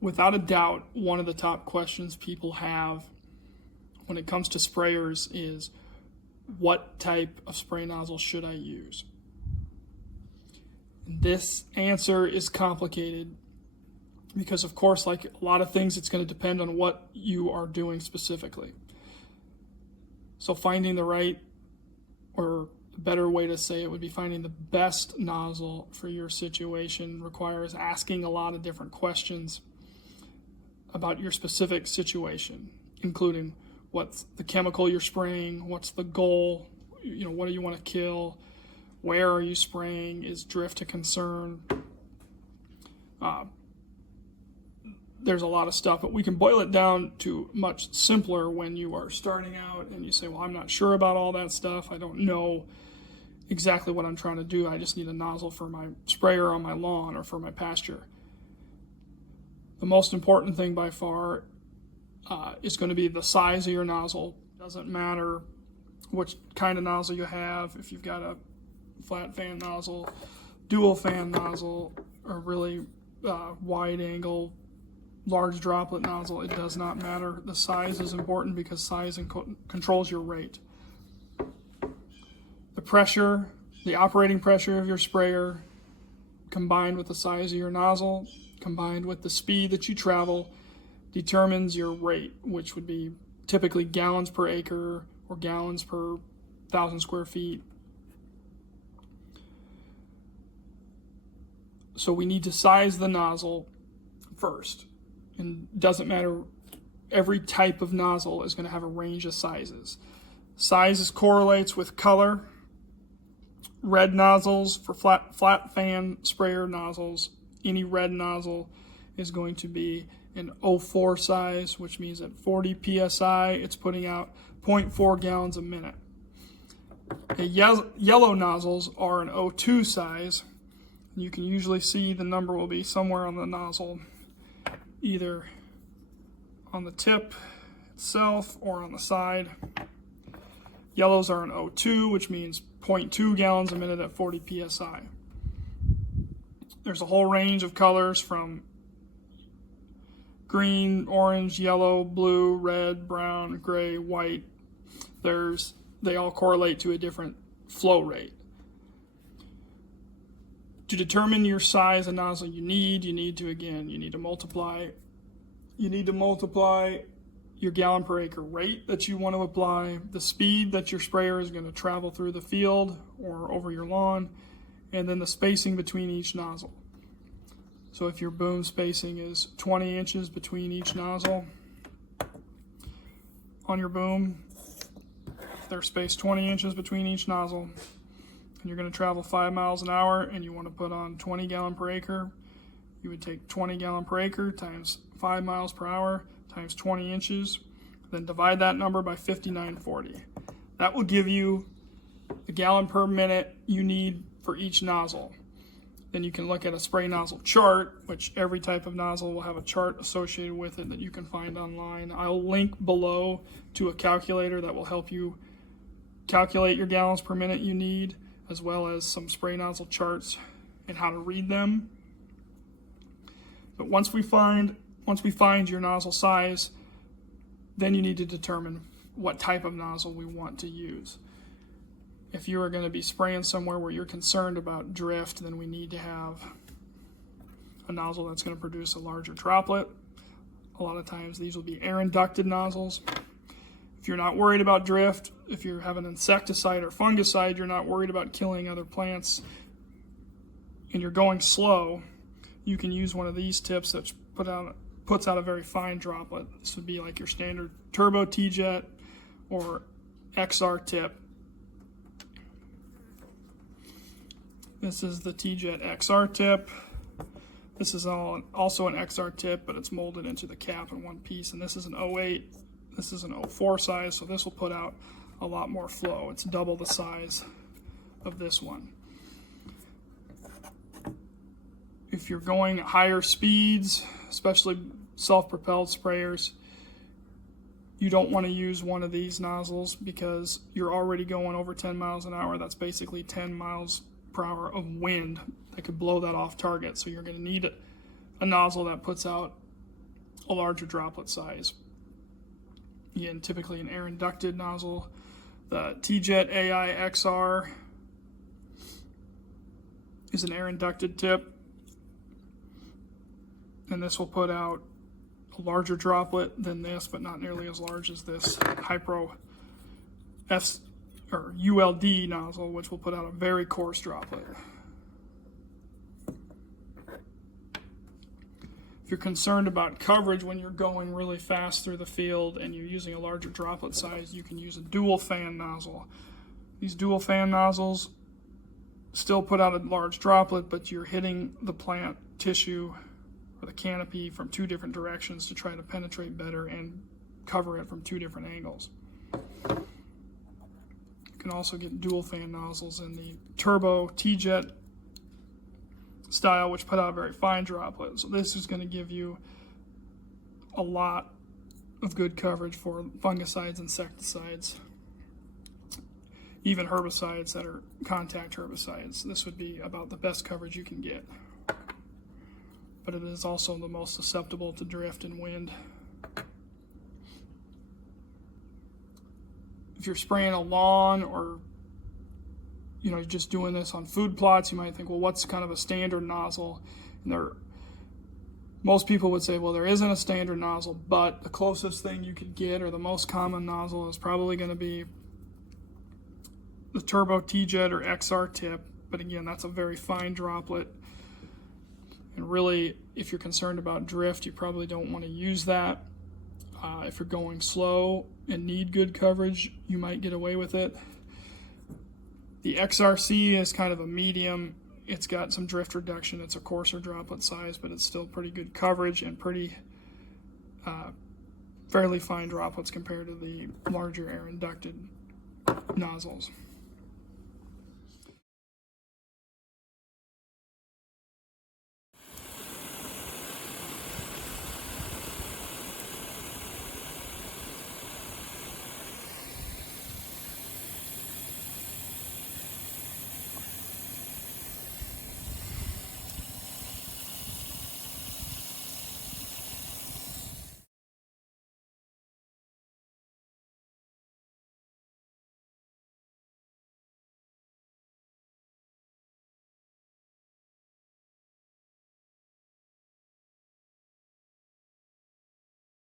without a doubt, one of the top questions people have when it comes to sprayers is, what type of spray nozzle should I use? This answer is complicated because, of course, like a lot of things, it's going to depend on what you are doing specifically. So finding the right, or a better way to say it would be finding the best nozzle for your situation, requires asking a lot of different questions about your specific situation, including what's the chemical you're spraying, what's the goal, what do you want to kill, where are you spraying, is drift a concern? There's a lot of stuff, but we can boil it down to much simpler when you are starting out and you say, well, I'm not sure about all that stuff. I don't know exactly what I'm trying to do. I just need a nozzle for my sprayer on my lawn or for my pasture. The most important thing by far is going to be the size of your nozzle. Doesn't matter which kind of nozzle you have. If you've got a flat fan nozzle, dual fan nozzle, or really wide angle, large droplet nozzle, it does not matter. The size is important because size controls your rate. The pressure, the operating pressure of your sprayer, combined with the size of your nozzle, combined with the speed that you travel, determines your rate, which would be typically gallons per acre or gallons per 1,000 square feet. So we need to size the nozzle first. And it doesn't matter, every type of nozzle is going to have a range of sizes. Sizes correlates with color. Red nozzles for flat fan sprayer nozzles, any red nozzle is going to be an 04 size, which means at 40 psi, it's putting out 0.4 gallons a minute. Yellow nozzles are an 02 size. You can usually see the number will be somewhere on the nozzle, either on the tip itself or on the side. Yellows are an 02, which means 0.2 gallons a minute at 40 psi. There's a whole range of colors from green, orange, yellow, blue, red, brown, gray, white. They all correlate to a different flow rate. To determine your size of nozzle you need to multiply your gallon per acre rate that you want to apply, the speed that your sprayer is going to travel through the field or over your lawn, and then the spacing between each nozzle. So if your boom spacing is 20 inches between each nozzle on your boom, they're spaced 20 inches between each nozzle, and you're going to travel 5 miles an hour and you want to put on 20 gallon per acre, you would take 20 gallon per acre times 5 miles per hour times 20 inches, then divide that number by 5940. That will give you the gallon per minute you need for each nozzle. Then you can look at a spray nozzle chart, which every type of nozzle will have a chart associated with it that you can find online. I'll link below to a calculator that will help you calculate your gallons per minute you need, as well as some spray nozzle charts and how to read them. But once we find your nozzle size, then you need to determine what type of nozzle we want to use. If you are going to be spraying somewhere where you're concerned about drift, then we need to have a nozzle that's going to produce a larger droplet. A lot of times these will be air inducted nozzles. If you're not worried about drift, if you have an insecticide or fungicide, you're not worried about killing other plants, and you're going slow, you can use one of these tips that puts out a very fine droplet. This would be like your standard turbo T-jet or XR tip. This is the T-jet XR tip. This is also an XR tip, but it's molded into the cap in one piece. And this is an 08. This is an 04 size, so this will put out a lot more flow. It's double the size of this one. If you're going at higher speeds, especially self-propelled sprayers, you don't want to use one of these nozzles because you're already going over 10 miles an hour. That's basically 10 miles per hour of wind that could blow that off target. So you're going to need a nozzle that puts out a larger droplet size. Again, typically an air inducted nozzle. The T-Jet AI XR is an air inducted tip, and this will put out a larger droplet than this, but not nearly as large as this Hypro ULD nozzle, which will put out a very coarse droplet. If you're concerned about coverage when you're going really fast through the field and you're using a larger droplet size, you can use a dual fan nozzle. These dual fan nozzles still put out a large droplet, but you're hitting the plant tissue or the canopy from two different directions to try to penetrate better and cover it from two different angles. You can also get dual fan nozzles in the Turbo T-Jet style, which put out a very fine droplet. So this is going to give you a lot of good coverage for fungicides, insecticides, even herbicides that are contact herbicides. This would be about the best coverage you can get. But it is also the most susceptible to drift and wind. If you're spraying a lawn, or you're just doing this on food plots, you might think, well, what's kind of a standard nozzle? And most people would say, well, there isn't a standard nozzle, but the closest thing you could get, or the most common nozzle, is probably going to be the Turbo T-Jet or XR tip. But again, that's a very fine droplet. And really, if you're concerned about drift, you probably don't want to use that. If you're going slow and need good coverage, you might get away with it. The XRC is kind of a medium. It's got some drift reduction. It's a coarser droplet size, but it's still pretty good coverage and pretty fairly fine droplets compared to the larger air inducted nozzles.